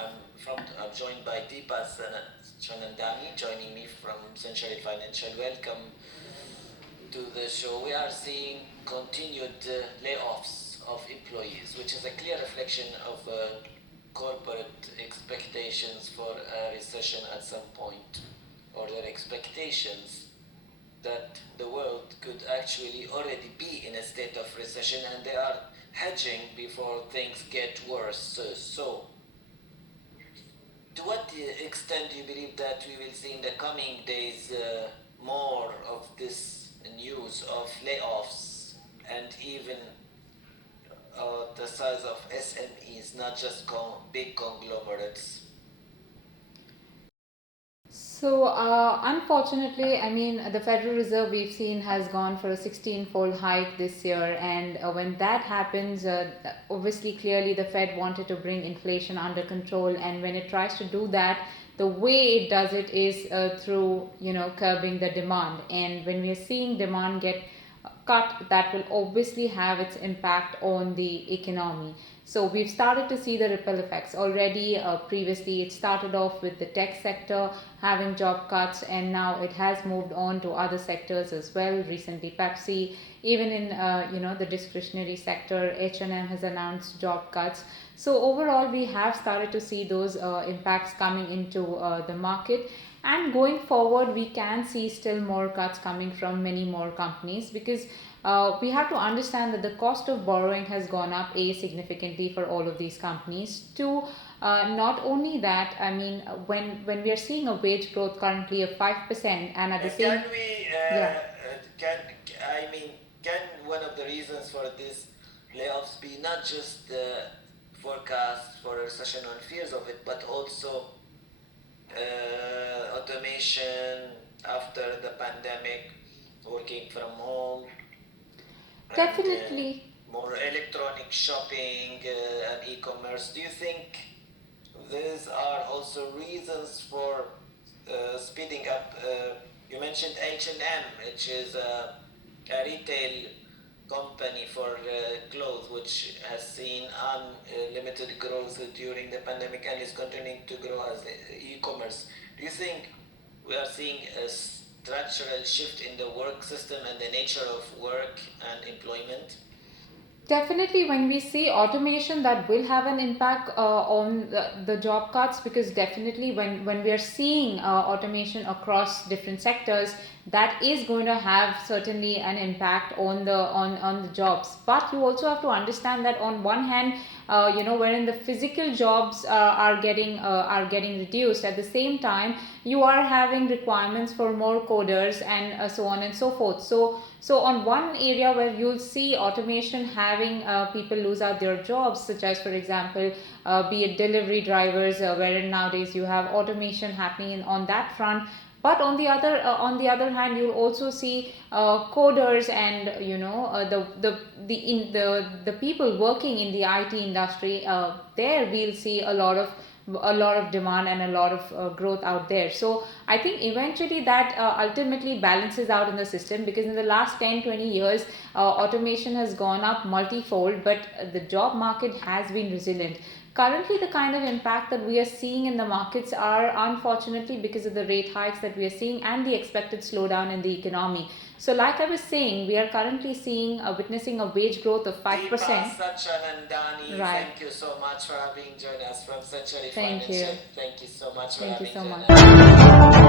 I'm joined by Deepa Sachanandani, joining me from Century Financial. Welcome to the show. We are seeing continued layoffs of employees, which is a clear reflection of corporate expectations for a recession at some point, or their expectations that the world could actually already be in a state of recession, and they are hedging before things get worse. So to what extent do you believe that we will see in the coming days more of this news of layoffs and even the size of SMEs, not just big conglomerates? So, unfortunately, I mean, the Federal Reserve we've seen has gone for a 16-fold hike this year, and when that happens, obviously, clearly, the Fed wanted to bring inflation under control, and when it tries to do that, the way it does it is through, curbing the demand. And when we are seeing demand get cut, that will obviously have its impact on the economy. So we've started to see the ripple effects already. Previously, it started off with the tech sector having job cuts, and now it has moved on to other sectors as well. Recently, Pepsi, even in the discretionary sector, H&M has announced job cuts. So overall, we have started to see those impacts coming into the market. And going forward, we can see still more cuts coming from many more companies, because we have to understand that the cost of borrowing has gone up significantly for all of these companies. Two, not only that, I mean, when we are seeing a wage growth currently of 5%, and at the same, Can we, yeah. can one of the reasons for this layoffs be not just the forecast for a recession or fears of it, but also automation after the pandemic, working from home, Definitely. and more electronic shopping and e-commerce? Do you think these are also reasons for speeding up? You mentioned H&M, which is a retail company for clothes, which has seen unlimited growth during the pandemic and is continuing to grow as e-commerce. Do you think we are seeing a structural shift in the work system and the nature of work and employment? Definitely, when we see automation, that will have an impact on the job cuts, because definitely when we are seeing automation across different sectors, that is going to have certainly an impact on the jobs. But you also have to understand that on one hand, wherein the physical jobs are getting reduced, at the same time you are having requirements for more coders and so on and so forth. So on one area where you'll see automation having people lose out their jobs, such as, for example, be it delivery drivers, wherein nowadays you have automation happening on that front. But on the other hand, you'll also see coders and the people working in the IT industry. There we'll see a lot of demand and a lot of growth out there. So I think eventually that ultimately balances out in the system, because in the last 10-20 years automation has gone up multifold, but the job market has been resilient. Currently, the kind of impact that we are seeing in the markets are, unfortunately, because of the rate hikes that we are seeing and the expected slowdown in the economy. So like I was saying, we are currently witnessing a wage growth of 5%. Deepa Sachanandani, Right. thank you so much for having joined us from Century Thank you. Financial. Thank you so much for Thank you having so joined much. us.